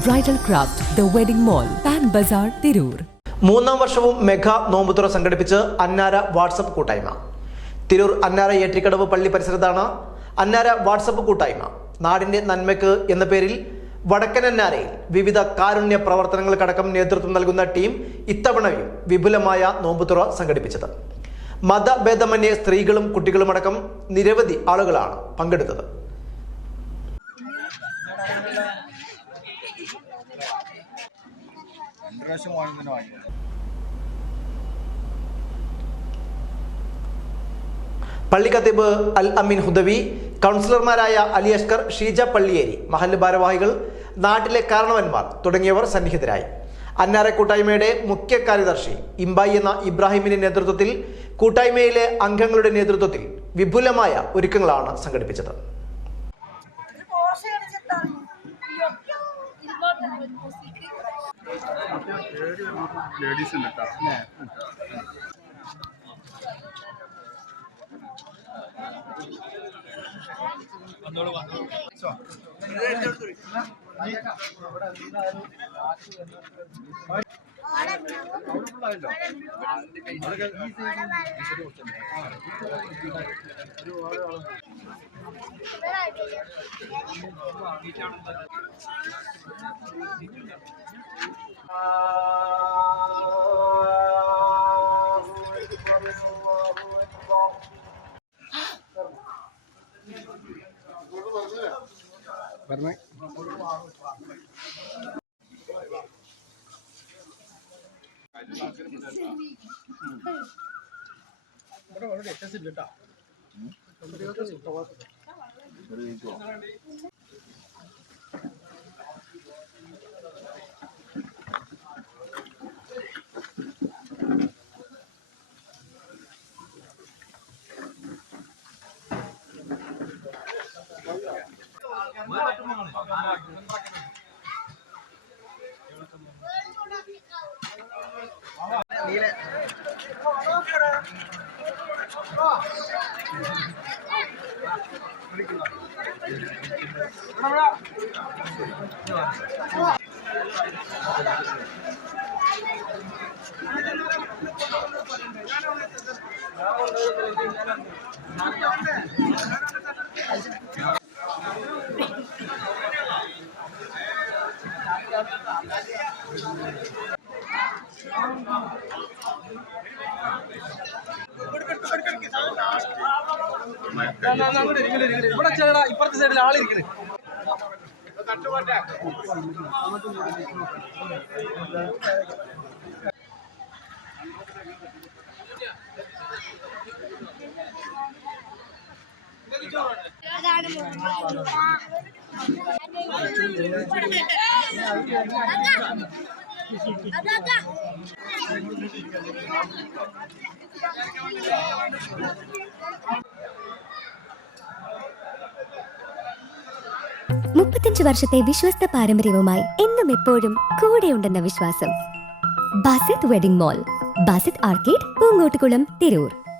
Bridal craft the wedding mall Pan Bazaar Tirur. മൂന്നാം വർഷവും mega നോമ്പുതുറ സംഘടിപ്പിച്ച് അന്നാര വാട്സപ്പ് കൂട്ടായ്മ. തിരൂർ അന്നാര ഏറ്റിക്കടവ് പള്ളി പരിസരത്താണ് അന്നാര വാട്സപ്പ് കൂട്ടായ്മ. നാടിന്റെ നന്മയ്ക്ക് എന്ന പേരിൽ വടക്കൻ അന്നാരയിൽ വിവിധ കാരുണ്യ പ്രവർത്തനങ്ങൾക്കടക്കം നേതൃത്വം നൽകുന്ന ടീം ഇത്തവണയും വിപുലമായ നോമ്പുതുറ സംഘടിപ്പിച്ചത്. മതഭേദമന്യേ സ്ത്രീകളും കുട്ടികളുമടക്കം നിരവധി ആളുകളാണ് പങ്കെടുത്തത്. പള്ളി ഖത്തീബ് അൽ അമീൻ ഹുദവി, കൗൺസിലർമാരായ അലി അഷ്കർ, ഷീജ പള്ളിയേരി, മഹല്ല് ഭാരവാഹികൾ, നാട്ടിലെ കാരണവന്മാർ തുടങ്ങിയവർ സന്നിഹിതരായി. അന്നാര കൂട്ടായ്മയുടെ മുഖ്യ കാര്യദർശി ഇമ്പായി എന്ന ഇബ്രാഹിമിന്റെ നേതൃത്വത്തിൽ കൂട്ടായ്മയിലെ അംഗങ്ങളുടെ നേതൃത്വത്തിൽ വിപുലമായ ഒരുക്കങ്ങളാണ് സംഘടിപ്പിച്ചത്. ഇവിടെ ചേടാ ഇപ്പുറത്തെ സൈഡിൽ ആളിരിക്കണേ. മുപ്പത്തഞ്ച് വർഷത്തെ വിശ്വസ്ത പാരമ്പര്യവുമായി എന്നും എപ്പോഴും കൂടെയുണ്ടെന്ന വിശ്വാസം. Basith wedding mall, Basith arcade, Poonkottukulam, Tirur.